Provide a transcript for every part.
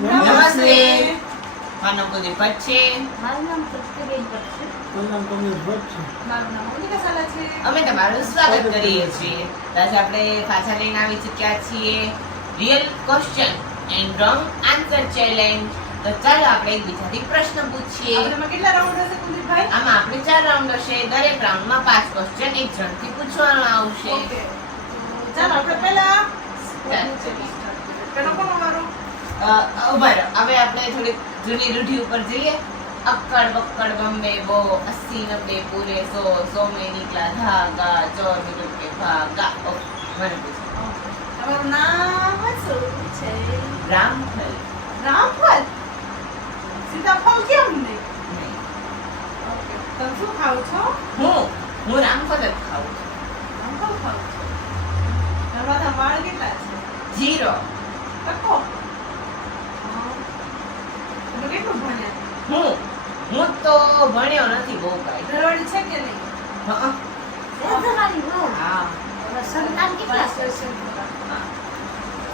નમસ્તે. મારું નામ કુલદીપ ભટ્ટ છે. મારું નામ તૃપ્તિબેન ભટ્ટ છે. મારું નામ કમલેશ ભટ્ટ છે. મારું નામ મોનિકા સાલા છે. અમે તમારું સ્વાગત કરીએ છીએ. આજે આપણે પાછા લઈને આવી ચૂક્યા છીએ real question and wrong answer challenge. તો ચાલો આપણે એકબીજાથી પ્રશ્ન પૂછીએ. આમાં કેટલા રાઉન્ડ હશે કુલદીપભાઈ? આમાં આપણે 4 રાઉન્ડ હશે. દરેક રાઉન્ડમાં 5 ક્વેશ્ચન એક જણથી પૂછવાનું આવશે. ઓકે. ચાલો આપણે પહેલા પેલો કોનો વારો? ઉભા રહો. હવે આપણે થોડી જૂની રૂઢિ ઉપર જઈએ. અક્કડ બક્કડ બોમ્બે બો 80 90 પૂરે 100 में निकला धागा चोर निकल के भागा. ઓકે, મને પૂછો. તમારું નામ શું છે? રામફલ. રામફળ. સીતાફળ કેમ નહીં? નહીં. ઓકે. તમે શું ખાવ છો? હું રામફલ જ ખાઉં છું. રામફળ ખાવ છો. તમારા વાળ કેટલા છે? 0. ટકો. તમે કેટલું ભણ્યા? હું તો ભણ્યો નથી બહુ કાંઈ. ઘરવાળી છે કે નહીં? હા. તમારી બહુ. હા. સંતાન કેટલા છે?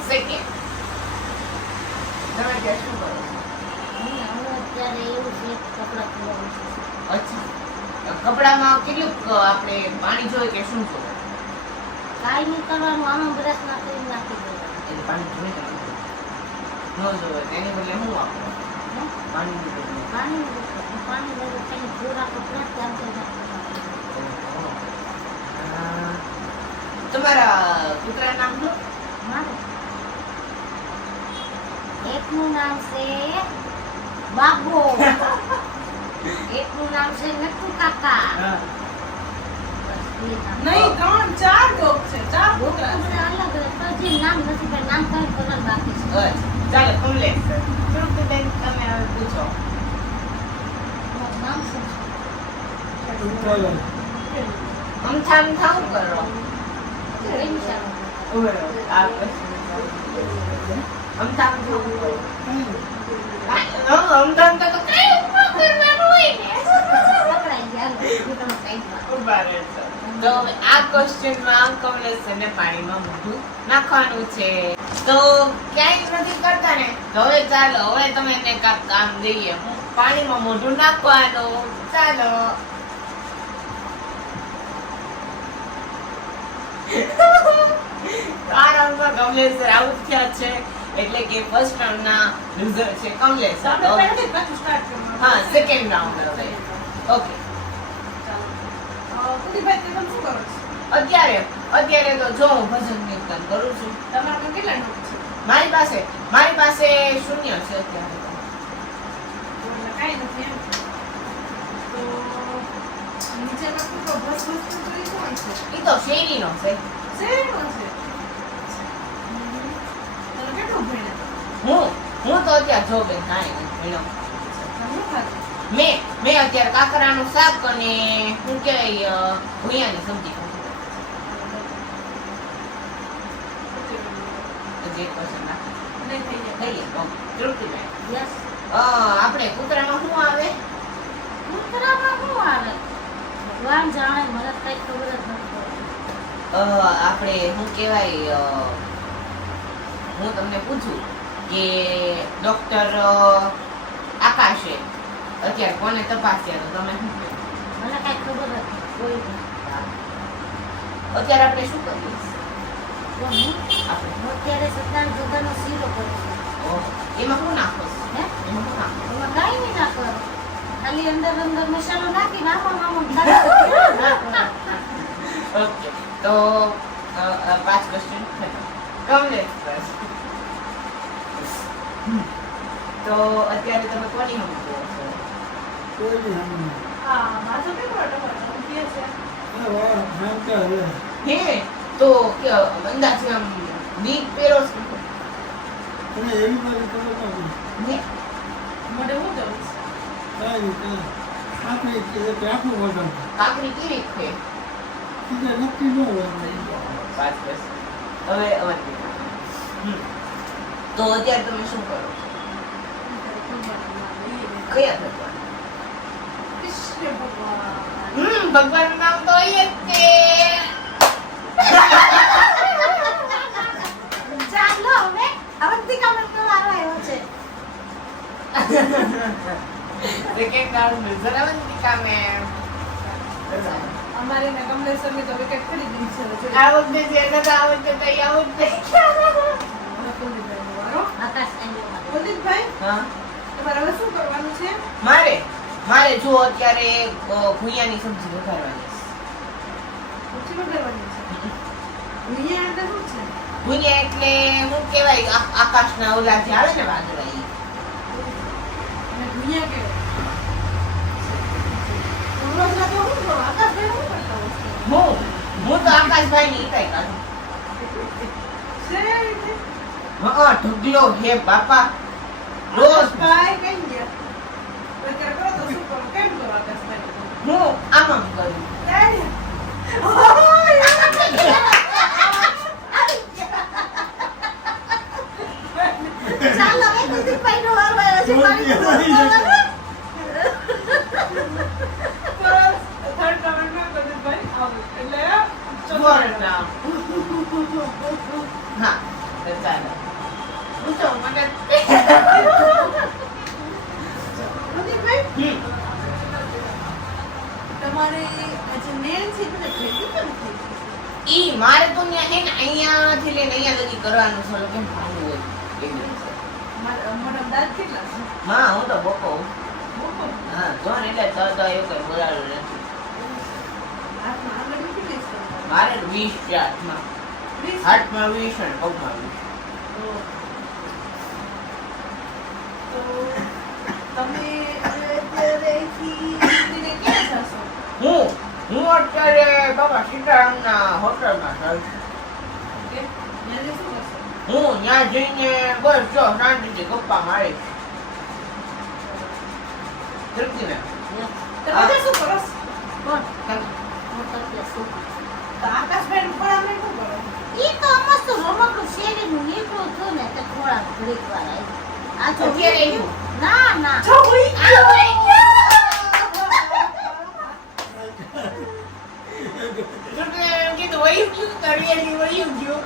સેકન્ડ. તમે ક્યાં શું કરો છો? અચ્છા. કપડામાં કેટલું આપણે પાણી જોઈએ કે શું જોઈએ? એટલે પાણી જોઈએ કે ન જોઈએ? તેની બદલે શું આપો? પાણી ની બદલે. તમારા કૂતરાનું નામ શું? એકનું નામ છે બાબો, એકનું નામ છે નટુ કાકા. હા. નહીં, 3 4 ડોગ છે. 4 કૂતરા છે. અલગ અલગ તો જે નામ નથી પણ નામ કઈ કરવાનું બાકી છે. અચ્છા. ચાલો કમલેશ. તૃપ્તિબેન તમે હવે પૂછો. તમારું નામ શું છે? ઉત્તરાયણ. અમથામ થાવ કરો. કેમ છે? આ question. અમથામ થાવ કરો. અમથામ તો કઈ ઉપમા કરવાનું હોય ને. પકડાઈ ગયા. હું તમને સાઈડમાં. ઉભા રહેજો. તો હવે આ ક્વેશ્ચનમાં કમલેશ ને પાણીમાં મોઢું નાખવાનું છે. તો ક્યાંય નથી કરતા ને તો હવે ચાલો હવે તમે એને કાંઈક કામ દઈએ. પાણીમાં મોઢું નાખવાનું. ચાલો. આ રાઉન્ડમાં કમલેશ આઉટ થયા છે એટલે કે ફર્સ્ટ રાઉન્ડના લૂઝર છે કમલેશ. આપણે પહેલેથી પાછું સ્ટાર્ટ કરવાનું. હા, સેકન્ડ રાઉન્ડ હવે. ઓકે. કુલદીપભાઈ તમે શું કરો છો? અત્યારે તો જો હું ભજન કીર્તન કરું છું. તમારા પાસે કેટલા ડોગ છે? મારી પાસે શૂન્ય છે અત્યારે તો. તો એટલે કાંઈ નથી એમ. તો નીચેના કૂતરો ભસ ભસ કરતો એ કોણ છે? ઈ તો શેરીનો છે. શેરનો છે. તમે કેટલું ભણ્યા? હું તો અત્યારે જોબે કાંઈ નથી ભણ્યો. તમે શું ખાધું? મેં અત્યારે કાકરાનું શાક અને શું કહેવાય ભૂયાની સબ્જી ખાધી. હજી એક question બાકી. નહીં થઈ જાય. થઈ ગઈ. ઓકે. તૃપ્તિબેન. યસ. આપણે કૂતરામાં શું આવે? કૂતરામાં શું આવે? ભગવાન જાણે, મને કઈ ખબર જ નથી. આપણે શું કહેવાય હું તમને પૂછું કે ડોક્ટર આકાશે અત્યારે કોને તપાસ્યા તો તમે શું કહો? મને કઈ ખબર જ નથી. કોઈ નહીં. અત્યારે આપણે શું કરીએ? તો હું આપણે અત્યારે સરદાર દાદાનો શીરો કરું છું. એમાં શું નાખો છો? હે? એમાં શું નાખો? એમાં કાંઈ નહીં નાખવાનું. ખાલી અંદર મસાલો નાખી આમાં ઓકે. તો 5 ક્વેશ્ચન કમલેશ બસ. તો અત્યારે તમે કોની હમ કહો છો? કોઈ નહીં આમ. હા, માથું કેટલું ટકો છે? આ વાળ નાનકા હવે. હે તો કે અંદાજે આમ વીક પેરો છે. અને એની બાજુ ખબર નથી. હે મને હું જવું છે? કાંઈ નહીં, કાંઈ. આપણે એક આખું વગાડ. કાકરી કેવી છે? બીજા નક્કી ન હોય. 5 ક્વેશ્ચન. હવે તો અત્યારે તમે શું કરો છો? કયા ભગવાન? કૃષ્ણ ભગવાન. ભગવાનનું નામ તો એ જ છે. ચાલો હવે અવંતિકા મને તો વારો આવ્યો છે. Second round में जरा निका में અમારે ને કમલેશ્વરની તો વિકેટ ખરીદી છે હવે જોઈએ. આ વખતે જે નતા આ વખતે તઈ આવું જ નહીં. હવે કુલદીપભાઈનો વારો. આકાશ આંગળીમાં. કુલદીપભાઈ, હા તમારે હવે શું કરવાનું છે? મારે જો અત્યારે ભૂયાની સબ્જી વઘારવાની છે. સબ્જી વઘારવાની છે. ભુંયા એટલે શું છે? ભૂયા એટલે શું કહેવાય આકાશના ઓલા જે આવે ને વાદળા ઈ. અને ભુંયા કેવાય. રોજના તો શું કરો? આકાશભાઈ શું કરતા હોય છે? હું તો આકાશભાઈની ઈકાઈ કાઢું. છે એ રીતે? હા ઢગલો હે બાપા રોજ આકાશભાઈ કઈ ગયા? અત્યારે કરો તો શું કરો? કેમ કરો આકાશભાઈ? હું આમ કરું. ચાલો, હવે કુલદીપભાઈનો વારો આવ્યો છે. મારી તો બોલવાનું. થર્ડ રાઉન્ડમાં કુલદીપભાઈ આવું. એટલે Fourth round. હા તો ચાલો પૂછો મને કુલદીપભાઈ, તમારે આ જે નેલ છે તે ભેગી કેમ થઈ છે? ઈ મારે તો ને હે ને અહીંયાથી લઈને અહીંયા લગી કરવાનું છે ઓલું કેમ ભાંગવું હોય એવી રીતે. મોટા દાંત કેટલા છે? હા હું તો બોકો બોકો. હા જો ને એટલે તો એવું કઈ બોલાડું નથી હાથમાં આંગળી કેટલી છે? મારે 20 છે હાથમાં 20? હાથમાં 20 અને પગમાં 20. તો તમે અત્યારેથી દીદીને ક્યાં જશો? હું અત્યારે બાબા સીતારામના હોટલમાં છું. ઓકે, ત્યાં જઈ શું કરશો? હું ત્યાં જઈને બસ જો શાંતિથી ગપ્પા મારીશ. તૃપ્તિને તમે ત્યાં શું કરો? કોણ? મોટો કે શું? તો આકાશભાઈ પણ અમે શું કરો? ઈ તો મસ્ત રમકડું શેરીનું નીકળું હતું ને તે થોડા ઘડીક વાર આવી. આ તો અત્યારે વીજ ગયું. ના ના જો હોય આ વહી ગયો. તૃપ્તિને એમ કીધું વયું ગયું તળિયેથી વયું ગયું.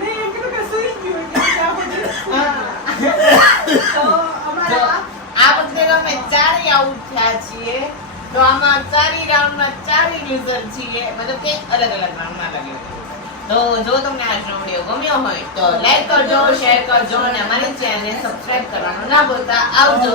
નહીં, એમ કીધું કે સૂઈ ગયું એટલે કે આ બધું. હા. તો તો અમારા આ વખતે અમે ચારેય આઉટ થયા છીએ તો આમાં ચારેય રાઉન્ડમાં ચારેય loser છીએ મતલબ કે અલગ અલગ રાઉન્ડમાં લાગી તો જો તમને આજનો વિડીયો ગમ્યો હોય તો લાઈક કરજો શેર કરજો અને અમારી ચેનલને સબસ્ક્રાઇબ કરવાનું ના ભૂલતા આવજો